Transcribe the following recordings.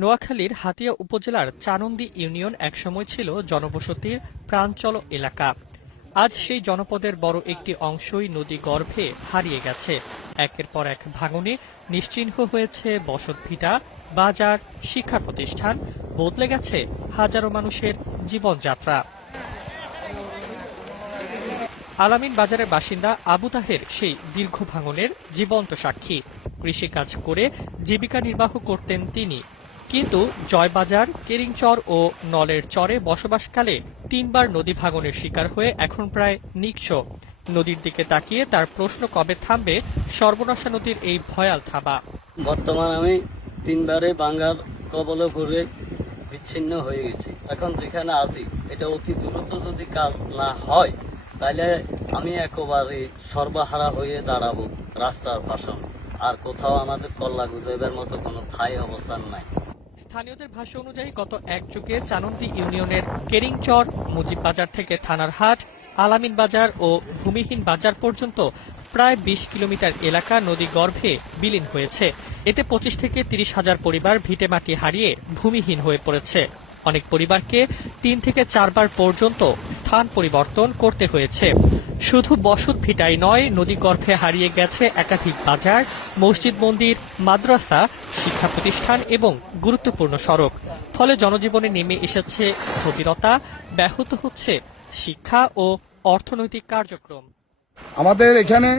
নোয়াখালীর হাতিয়া উপজেলার চানন্দি ইউনিয়ন একসময় ছিল জনবসতির প্রাণচল এলাকা। আজ সেই জনপদের বড় একটি অংশই নদী গর্ভে হারিয়ে গেছে। একের পর এক ভাঙনে নিশ্চিহ্ন হয়েছে বসতভিটা, বাজার, শিক্ষা প্রতিষ্ঠান, বদলে গেছে হাজারো মানুষের জীবনযাত্রা। আলামিন বাজারের বাসিন্দা আবু তাহের সেই দীর্ঘ ভাঙনের জীবন্ত সাক্ষী। কৃষিকাজ করে জীবিকা নির্বাহ করতেন তিনি, কিন্তু জয়বাজার, কেরিংচর ও নলের চরে বসবাসকালে ৩ বার নদী ভাঙনের শিকার হয়ে এখন প্রায় নিঃস্ব। নদীর দিকে তাকিয়ে তার প্রশ্ন, কবে থামবে সর্বনাশা নদীর এই ভয়াল থাবা। বর্তমান আমি ৩ বারে বাঙ্গার কবলে পড়ে বিচ্ছিন্ন হয়ে গেছি। এখন যেখানে আছি এটা অতি দ্রুত যদি কাজ না হয় তাহলে আমি একেবারে সর্বহারা হয়ে দাঁড়াবো রাস্তার পাশে। আর কোথাও আমাদের কল্লা গুজবের মতো কোনো ঠাই অবস্থান নাই। স্থানীয়দের ভাষ্য অনুযায়ী গত এক যুগে চানন্দি ইউনিয়নের কেরিংচর, মুজিববাজার থেকে থানার হাট, আলামিন বাজার ও ভূমিহীন বাজার পর্যন্ত প্রায় ২০ কিলোমিটার এলাকা নদী গর্ভে বিলীন হয়েছে। এতে ২৫ থেকে ৩০ হাজার পরিবার ভিটেমাটি হারিয়ে ভূমিহীন হয়ে পড়েছে। অনেক পরিবারকে ৩ থেকে ৪ বার পর্যন্ত স্থান পরিবর্তন করতে হয়েছে। শুধু বসত ভিটাই নয়, নদী গর্ভে হারিয়ে গেছে একাধিক বাজার, মসজিদ, মন্দির, মাদ্রাসা, শিক্ষা প্রতিষ্ঠান এবং গুরুত্বপূর্ণ সড়ক। ফলে জনজীবনে নেমে এসেছে স্থবিরতা, ব্যাহত হচ্ছে শিক্ষা ও অর্থনৈতিক কার্যক্রম। আমাদের এখানে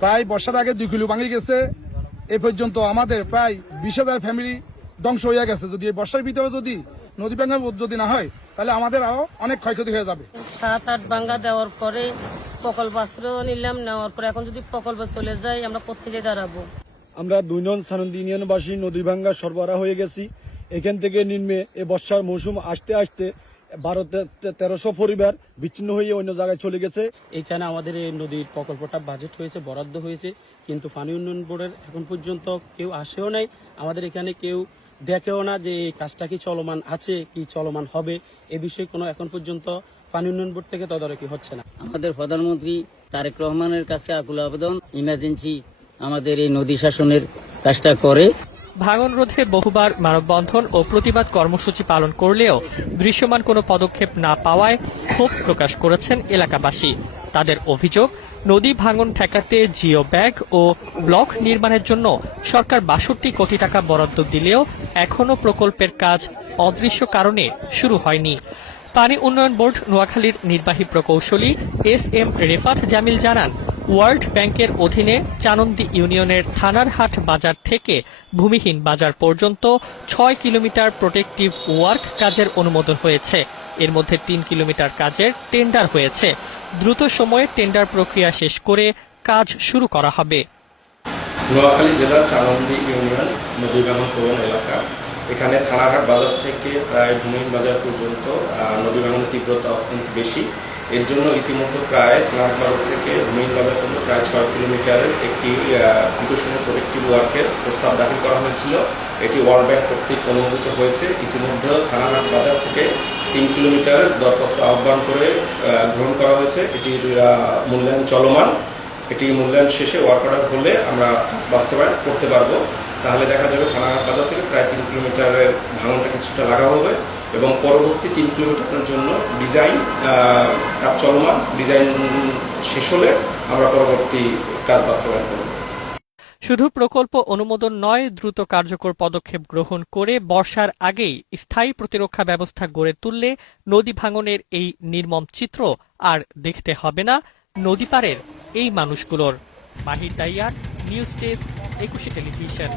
প্রায় বর্ষার আগে ২ কিলো ভাঙে গেছে। এ পর্যন্ত আমাদের প্রায় ২০,০০০ ফ্যামিলি ধ্বংস হয়ে গেছে। যদি এই বর্ষার ভিতরে যদি নদী ভাঙা যদি না হয় তাহলে আমাদের আরো অনেক ক্ষয়ক্ষতি হয়ে যাবে। ৭-৮ ভাঙ্গা দেওয়ার পরে প্রকল্প আশ্রয় নিলাম, নেওয়ার পরে এখন যদি প্রকল্প চলে যায় আমরা কোত্থেকে দাঁড়াবো। আমরা ২ নং চানন্দি ইউনিয়নবাসী নদী ভাঙ্গা সরবরাহ হয়ে গেছি। এখান থেকে নিম্নে এ বর্ষার মৌসুম আসতে আসতে ১২-১৩০০ পরিবার বিচ্ছিন্ন হয়ে অন্য জায়গায় চলে গেছে। এখানে আমাদের এই নদীর প্রকল্পটা বাজেট হয়েছে, বরাদ্দ হয়েছে, কিন্তু পানি উন্নয়ন বোর্ডের এখন পর্যন্ত কেউ আসেও নাই। আমাদের এখানে কেউ দেখেও না যে এই কাজটা কি চলমান আছে, কি চলমান হবে, এ বিষয়ে কোনো এখন পর্যন্ত পানি উন্নয়ন বোর্ড থেকে তদারকি হচ্ছে না। আমাদের প্রধানমন্ত্রী তারেক রহমানের কাছে আকুল আবেদন, ইমার্জেন্সি আমাদের এই নদী শাসনের কাজটা করে। ভাঙন রোধে বহুবার মানববন্ধন ও প্রতিবাদ কর্মসূচি পালন করলেও দৃশ্যমান কোনো পদক্ষেপ না পাওয়ায় ক্ষোভ প্রকাশ করেছেন এলাকাবাসী। তাদের অভিযোগ, নদী ভাঙন ঠেকাতে জিও ব্যাগ ও ব্লক নির্মাণের জন্য সরকার ৬২ কোটি টাকা বরাদ্দ দিলেও এখনো প্রকল্পের কাজ অদৃশ্য কারণে শুরু হয়নি। পানি উন্নয়ন বোর্ড নোয়াখালীর নির্বাহী প্রকৌশলী SM রেফাত জামিল জানান, ওয়ার্ল্ড ব্যাংকের অধীনে চানন্দি ইউনিয়নের থানার হাট বাজার থেকে ভূমিহীন বাজার পর্যন্ত ৬ কিলোমিটার প্রোটেক্টিভ ওয়ার্ক কাজের অনুমোদন হয়েছে। এর মধ্যে ৩ কিলোমিটার কাজের টেন্ডার হয়েছে। দ্রুত সময়ে টেন্ডার প্রক্রিয়া শেষ করে কাজ শুরু করা হবে। নোয়াখালী জেলার চানন্দি ইউনিয়ন নদী ভাঙন প্রবণ এলাকা। এখানে থানারহাট বাজার থেকে প্রায় ভূমিহীন বাজার পর্যন্ত নদী ভাঙনের তীব্রতা অত্যন্ত বেশি। এর জন্য ইতিমধ্যে প্রায় থানারহাট বাজার থেকে ভূমিহীন বাজার পর্যন্ত প্রায় ৬ কিলোমিটারের একটি প্রিকশনারি প্রোটেক্টিভ ওয়ার্কের প্রস্তাব দাখিল করা হয়েছিল। এটি ওয়ার্ল্ড ব্যাংক কর্তৃক অনুমোদিত হয়েছে। ইতিমধ্যে থানারহাট বাজার থেকে ৩ কিলোমিটার দরপত্র আহ্বান করে গ্রহণ করা হয়েছে। এটির মূল্যায়ন চলমান। এটি মূল্যায়ন শেষে ওয়ার্ক অর্ডার হলে আমরা কাজ বাস্তবায়ন করতে পারবো। তাহলে দেখা যাবে থানারহাট বাজার থেকে প্রায় ৩ কিলোমিটারের ভাঙনটা কিছুটা লাঘব হবে এবং পরবর্তী ৩ কিলোমিটারের জন্য ডিজাইন কাজ চলমান। ডিজাইন শেষ হলে আমরা পরবর্তী কাজ বাস্তবায়ন করব। শুধু প্রকল্প অনুমোদন নয়, দ্রুত কার্যকর পদক্ষেপ গ্রহণ করে বর্ষার আগেই স্থায়ী প্রতিরক্ষা ব্যবস্থা গড়ে তুললে নদী ভাঙনের এই নির্মম চিত্র আর দেখতে হবে না নদী পারের এই মানুষগুলোর। মাহির দাইয়ার, নিউজ ডেস্ক, ২১ টেলিভিশন।